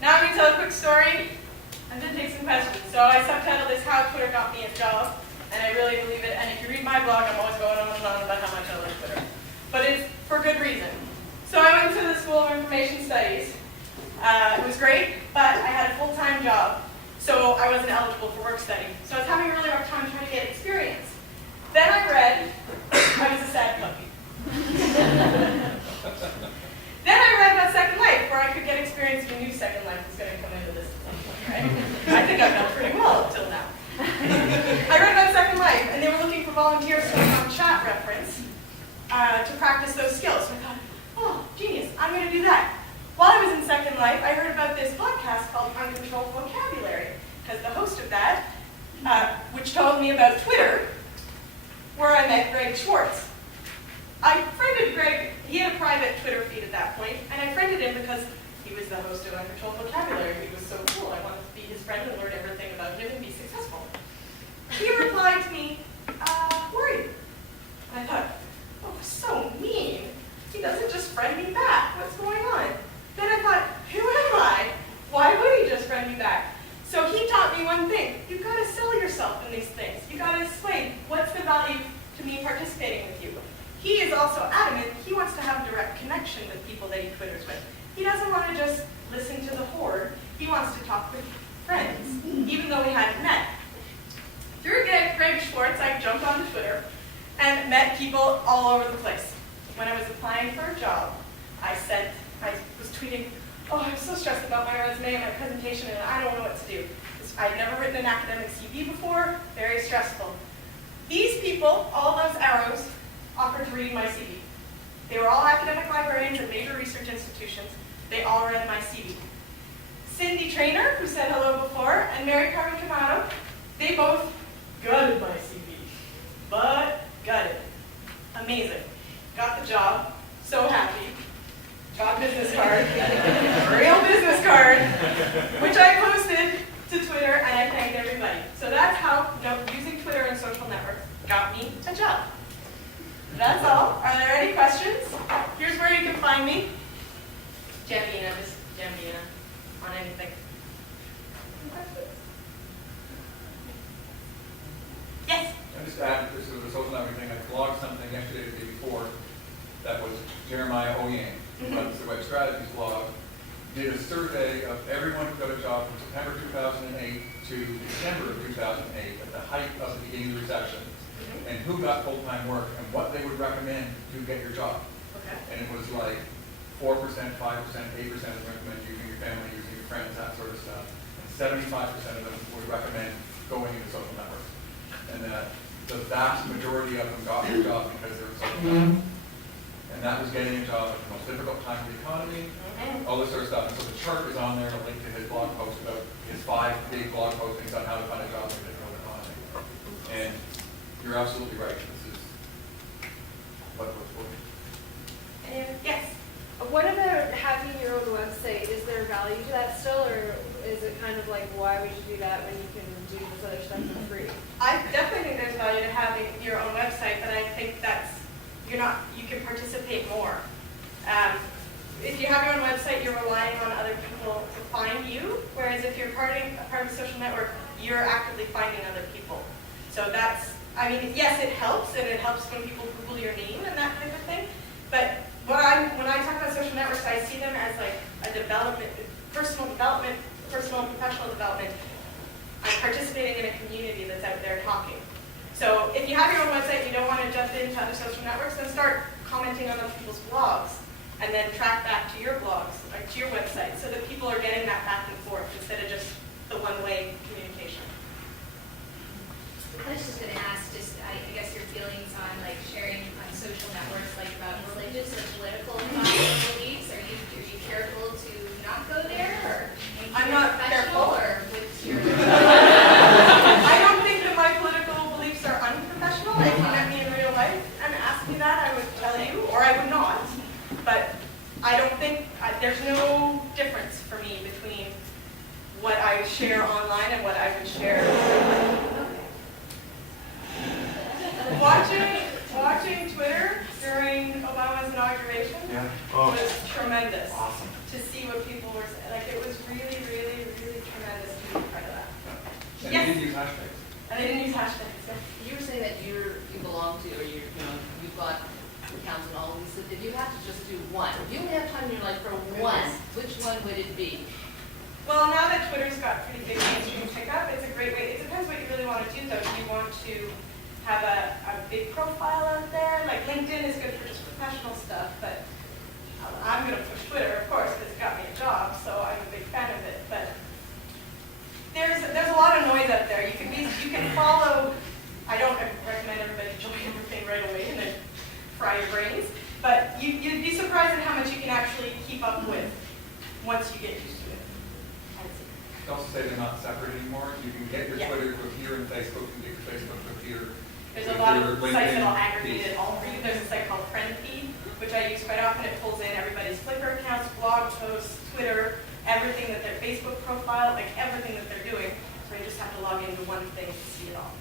Now I'm going to tell a quick story and then take some questions. So I subtitled this How Twitter Got Me a Job, and I really believe it. And if you read my blog, I'm always going on and on about how much I love Twitter. But it's for good reason. So I went to the School of Information Studies. It was great, but I had a full-time job, so I wasn't eligible for work study. So I was having a really hard time trying to get experience. Then I read, I was a sad puppy. Then I read about Second Life, where I could get experience if you knew Second Life was going to come into this at some point, right? I think I've done pretty well up till now. I read about Second Life, and they were looking for volunteers to work on chat reference to practice those skills. So I thought, oh, genius, I'm going to do that. While I was in Second Life, I heard about this podcast called Uncontrolled Vocabulary, because the host of that, which told me about Twitter, where I met Greg Schwartz. I friended Greg. He had a private Twitter feed at that point, and I friended him because he was the host of Uncontrolled Vocabulary. He was so cool. I wanted to be his friend and learn everything about him and be successful. He replied to me, who are you? And I thought, oh, so mean. He doesn't just friend me back. What's going on? Then I thought, who am I? Why would he just friend me back? So he taught me one thing. You've got to sell yourself in these things. You've got to explain what's the value to me participating with you. He is also adamant he wants to have direct connection with people that he Twitters with. He doesn't want to just listen to the horde. He wants to talk with friends, even though we hadn't met. Through Greg Schwartz, I jumped onto Twitter and met people all over the place. When I was applying for a job, I was tweeting, oh, I'm so stressed about my resume and my presentation, and I don't know what to do. I'd never written an academic CV before, very stressful. These people, all those arrows, offered to read my CV. They were all academic librarians at major research institutions. They all read my CV. Cindy Traynor, who said hello before, and Mary Carmen Camato, they both gutted my CV. But gutted. Amazing. Got the job. So happy. Got a business card. Real business card. Which I posted to Twitter, and I thanked everybody. So that's how using Twitter and social networks got me a job. That's all. Are there any questions? Here's where you can find me. Jambina, just Jambina, on anything. Any questions? Yes? I just added this to the social network thing. I blogged something yesterday or the day before that was Jeremiah Oyang, who runs the Web Strategies blog, did a survey of everyone who got a job from September 2008 to December of 2008 at the height of the beginning of the recession, and who got full-time work and what they would recommend to get your job. Okay. And it was like 4%, 5%, 8% would recommend using your family, using your friends, that sort of stuff. And 75% of them would recommend going into social networks. And the vast majority of them got their job because they were social networks. And that was getting a job at the most difficult time in the economy, all this sort of stuff. And so the chart is on there, a link to his blog post about his 5 big blog postings on how to find a job in a difficult economy. And you're absolutely right. This is what we're for. Yes. What about having your own website? Is there value to that still, or is it kind of like, why would you do that when you can do this other stuff for free? I definitely think there's value to having your own website, but I think that's you can participate more. If you have your own website, you're relying on other people to find you, whereas if you're part of a social network, you're actively finding other people. So that's, I mean, yes, it helps, and it helps when people Google your name and that type of thing, but when I talk about social networks, I see them as like a development, personal and professional development. I'm participating in a community that's out there talking. So if you have your own website, you don't want to jump into other social networks, then start commenting on other people's blogs, and then track back to your blogs, or to your website, so that people are getting that back and forth instead of just the one-way communication. I was just going to ask, I guess your feelings on like sharing on social networks, like about religious or political beliefs. Are you careful to not go there, or I'm not careful. Or what's your? I don't think that my political beliefs are unprofessional. If you met me in real life and asked me that, I would tell you, or I would not. But I don't think there's no difference for me between what I share online and what I would share. Watching Twitter, during Obama's inauguration Yeah. Oh, was tremendous. awesome. To see what people were saying. Like, it was really, really, really tremendous to be part of that. And Yes. you didn't use hashtags. And they didn't use hashtags. So. You were saying that you belong to, or you've got accounts and all of these, if you had to just do one, if you only have time in your life for one, which one would it be? Well, now that Twitter's got pretty big mainstream pickup, it's a great way. It depends what you really want to do, though. Do you want to have a big profile out there? Like, LinkedIn is good for just professional stuff, but I'm going to push Twitter, of course, because it's got me a job, so I'm a big fan of it. But there's a lot of noise out there. You can follow. I don't recommend everybody join everything right away and then fry your brains, but you'd be surprised at how much you can actually keep up with once you get used to it. You also say they're not separate anymore. You can get your Yeah. Twitter to appear in Facebook, and get your Facebook to appear. There's with a lot your of sites that'll LinkedIn aggregate feed. it all for you. There's a site called FriendFeed, which I use quite often. It pulls in everybody's Flickr accounts, blog posts, Twitter, everything that their Facebook profile, like everything that they're doing. So you just have to log into one thing to see it all.